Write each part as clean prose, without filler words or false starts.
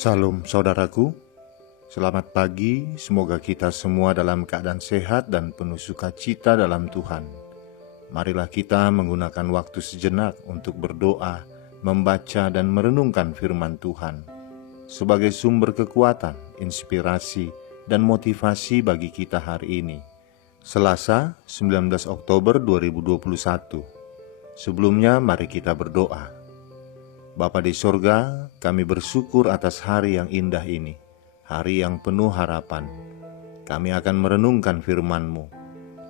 Salam saudaraku, selamat pagi, semoga kita semua dalam keadaan sehat dan penuh sukacita dalam Tuhan. Marilah kita menggunakan waktu sejenak untuk berdoa, membaca dan merenungkan firman Tuhan sebagai sumber kekuatan, inspirasi, dan motivasi bagi kita hari ini. Selasa, 19 Oktober 2021. Sebelumnya mari kita berdoa. Bapa di sorga, kami bersyukur atas hari yang indah ini, hari yang penuh harapan. Kami akan merenungkan firman-Mu.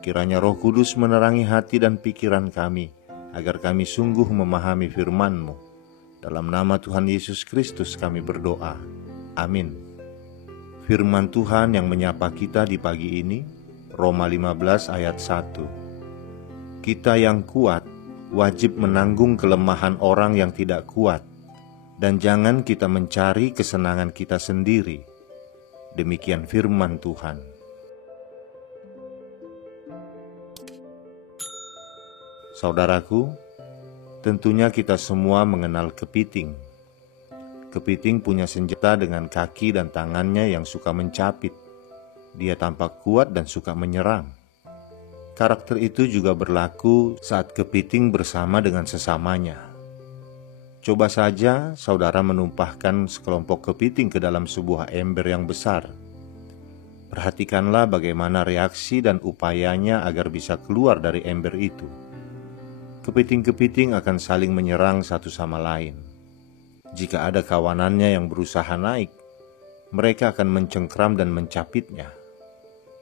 Kiranya Roh Kudus menerangi hati dan pikiran kami, agar kami sungguh memahami firman-Mu. Dalam nama Tuhan Yesus Kristus kami berdoa. Amin. Firman Tuhan yang menyapa kita di pagi ini, Roma 15 ayat 1. Kita yang kuat wajib menanggung kelemahan orang yang tidak kuat, dan jangan kita mencari kesenangan kita sendiri. Demikian firman Tuhan. Saudaraku, tentunya kita semua mengenal kepiting. Kepiting punya senjata dengan kaki dan tangannya yang suka mencapit. Dia tampak kuat dan suka menyerang. Karakter itu juga berlaku saat kepiting bersama dengan sesamanya. Coba saja saudara menumpahkan sekelompok kepiting ke dalam sebuah ember yang besar. Perhatikanlah bagaimana reaksi dan upayanya agar bisa keluar dari ember itu. Kepiting-kepiting akan saling menyerang satu sama lain. Jika ada kawanannya yang berusaha naik, mereka akan mencengkram dan mencapitnya.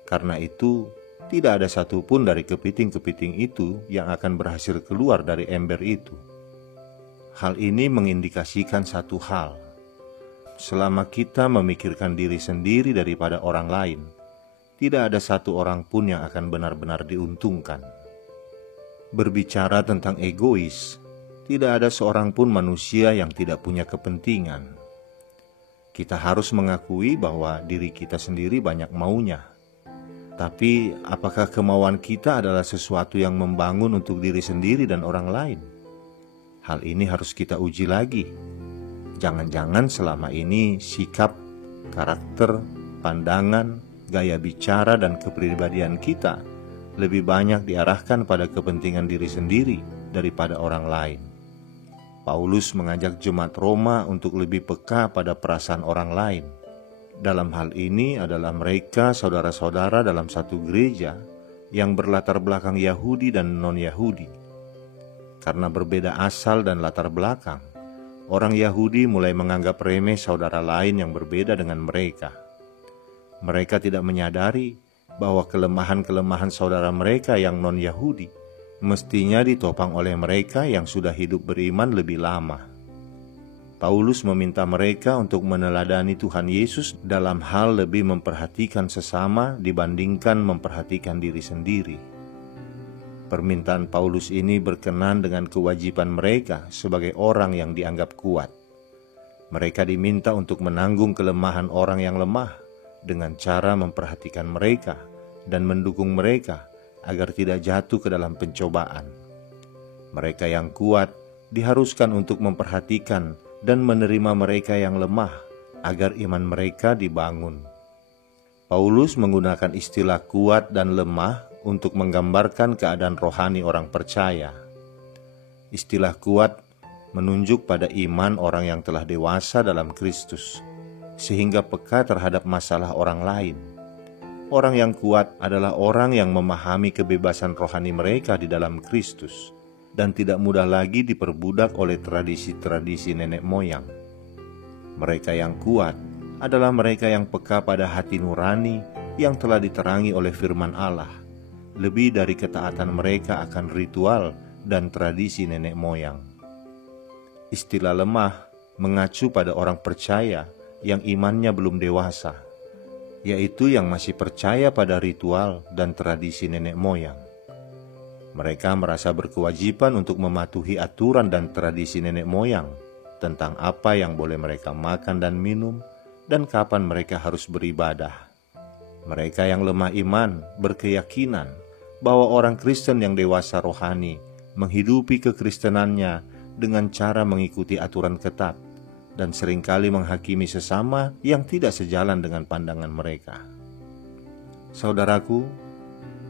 Karena itu, tidak ada satupun dari kepiting-kepiting itu yang akan berhasil keluar dari ember itu. Hal ini mengindikasikan satu hal. Selama kita memikirkan diri sendiri daripada orang lain, tidak ada satu orang pun yang akan benar-benar diuntungkan. Berbicara tentang egois, tidak ada seorang pun manusia yang tidak punya kepentingan. Kita harus mengakui bahwa diri kita sendiri banyak maunya. Tapi apakah kemauan kita adalah sesuatu yang membangun untuk diri sendiri dan orang lain? Hal ini harus kita uji lagi. Jangan-jangan selama ini sikap, karakter, pandangan, gaya bicara, dan kepribadian kita lebih banyak diarahkan pada kepentingan diri sendiri daripada orang lain. Paulus mengajak jemaat Roma untuk lebih peka pada perasaan orang lain. Dalam hal ini adalah mereka saudara-saudara dalam satu gereja yang berlatar belakang Yahudi dan non-Yahudi. Karena berbeda asal dan latar belakang, orang Yahudi mulai menganggap remeh saudara lain yang berbeda dengan mereka. Mereka tidak menyadari bahwa kelemahan-kelemahan saudara mereka yang non-Yahudi mestinya ditopang oleh mereka yang sudah hidup beriman lebih lama. Paulus meminta mereka untuk meneladani Tuhan Yesus dalam hal lebih memperhatikan sesama dibandingkan memperhatikan diri sendiri. Permintaan Paulus ini berkenan dengan kewajiban mereka sebagai orang yang dianggap kuat. Mereka diminta untuk menanggung kelemahan orang yang lemah dengan cara memperhatikan mereka dan mendukung mereka agar tidak jatuh ke dalam pencobaan. Mereka yang kuat diharuskan untuk memperhatikan dan menerima mereka yang lemah agar iman mereka dibangun. Paulus menggunakan istilah kuat dan lemah untuk menggambarkan keadaan rohani orang percaya. Istilah kuat menunjuk pada iman orang yang telah dewasa dalam Kristus, sehingga peka terhadap masalah orang lain. Orang yang kuat adalah orang yang memahami kebebasan rohani mereka di dalam Kristus dan tidak mudah lagi diperbudak oleh tradisi-tradisi nenek moyang. Mereka yang kuat adalah mereka yang peka pada hati nurani yang telah diterangi oleh firman Allah, lebih dari ketaatan mereka akan ritual dan tradisi nenek moyang. Istilah lemah mengacu pada orang percaya yang imannya belum dewasa, yaitu yang masih percaya pada ritual dan tradisi nenek moyang. Mereka merasa berkewajiban untuk mematuhi aturan dan tradisi nenek moyang tentang apa yang boleh mereka makan dan minum dan kapan mereka harus beribadah. Mereka yang lemah iman berkeyakinan bahwa orang Kristen yang dewasa rohani menghidupi kekristenannya dengan cara mengikuti aturan ketat, dan seringkali menghakimi sesama yang tidak sejalan dengan pandangan mereka. Saudaraku,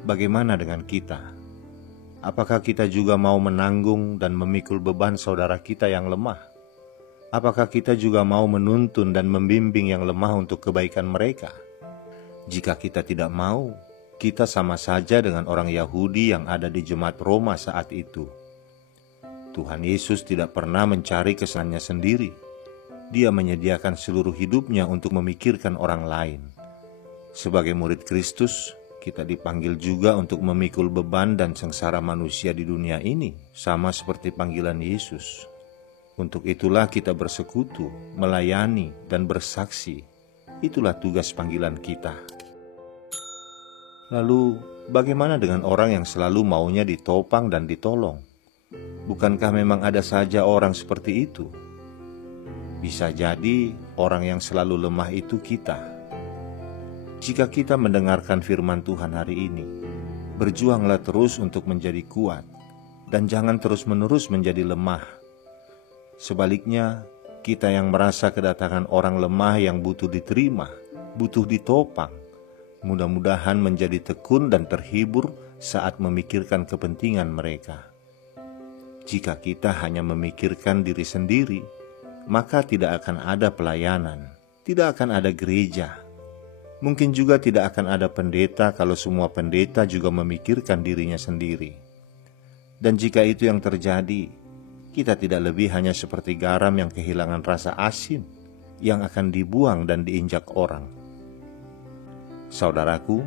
bagaimana dengan kita? Apakah kita juga mau menanggung dan memikul beban saudara kita yang lemah? Apakah kita juga mau menuntun dan membimbing yang lemah untuk kebaikan mereka? Jika kita tidak mau, kita sama saja dengan orang Yahudi yang ada di jemaat Roma saat itu. Tuhan Yesus tidak pernah mencari kesenangannya sendiri. Dia menyediakan seluruh hidupnya untuk memikirkan orang lain. Sebagai murid Kristus, kita dipanggil juga untuk memikul beban dan sengsara manusia di dunia ini, sama seperti panggilan Yesus. Untuk itulah kita bersekutu, melayani, dan bersaksi. Itulah tugas panggilan kita. Lalu, bagaimana dengan orang yang selalu maunya ditopang dan ditolong? Bukankah memang ada saja orang seperti itu? Bisa jadi orang yang selalu lemah itu kita. Jika kita mendengarkan firman Tuhan hari ini, berjuanglah terus untuk menjadi kuat, dan jangan terus-menerus menjadi lemah. Sebaliknya, kita yang merasa kedatangan orang lemah yang butuh diterima, butuh ditopang, mudah-mudahan menjadi tekun dan terhibur saat memikirkan kepentingan mereka. Jika kita hanya memikirkan diri sendiri, maka tidak akan ada pelayanan, tidak akan ada gereja. Mungkin juga tidak akan ada pendeta kalau semua pendeta juga memikirkan dirinya sendiri. Dan jika itu yang terjadi, kita tidak lebih hanya seperti garam yang kehilangan rasa asin, yang akan dibuang dan diinjak orang. Saudaraku,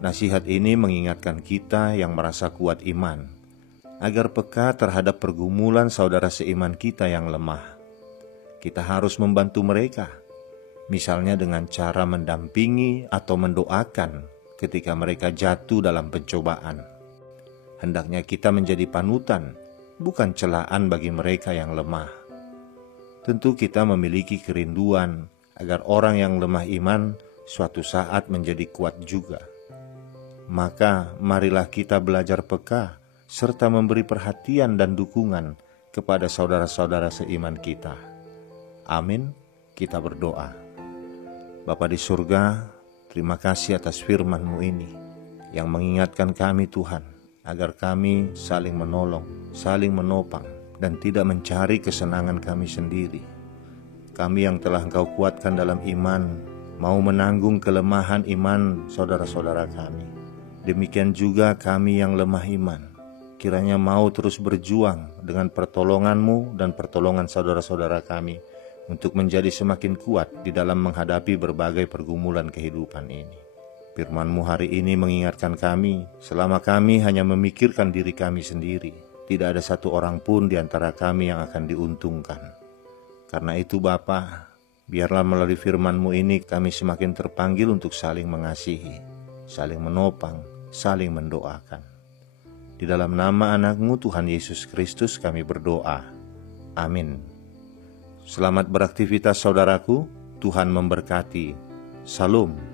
nasihat ini mengingatkan kita yang merasa kuat iman, agar peka terhadap pergumulan saudara seiman kita yang lemah. Kita harus membantu mereka, misalnya dengan cara mendampingi atau mendoakan ketika mereka jatuh dalam pencobaan. Hendaknya kita menjadi panutan, bukan celaan bagi mereka yang lemah. Tentu kita memiliki kerinduan agar orang yang lemah iman suatu saat menjadi kuat juga. Maka marilah kita belajar peka serta memberi perhatian dan dukungan kepada saudara-saudara seiman kita. Amin. Kita berdoa. Bapa di surga, terima kasih atas firman-Mu ini yang mengingatkan kami Tuhan, agar kami saling menolong, saling menopang, dan tidak mencari kesenangan kami sendiri. Kami yang telah Engkau kuatkan dalam iman, mau menanggung kelemahan iman saudara-saudara kami. Demikian juga kami yang lemah iman, kiranya mau terus berjuang dengan pertolongan-Mu dan pertolongan saudara-saudara kami untuk menjadi semakin kuat di dalam menghadapi berbagai pergumulan kehidupan ini. Firman-Mu hari ini mengingatkan kami, selama kami hanya memikirkan diri kami sendiri, tidak ada satu orang pun di antara kami yang akan diuntungkan. Karena itu Bapa, biarlah melalui firman-Mu ini kami semakin terpanggil untuk saling mengasihi, saling menopang, saling mendoakan. Di dalam nama anak-Mu Tuhan Yesus Kristus kami berdoa. Amin. Selamat beraktivitas saudaraku, Tuhan memberkati. Salam.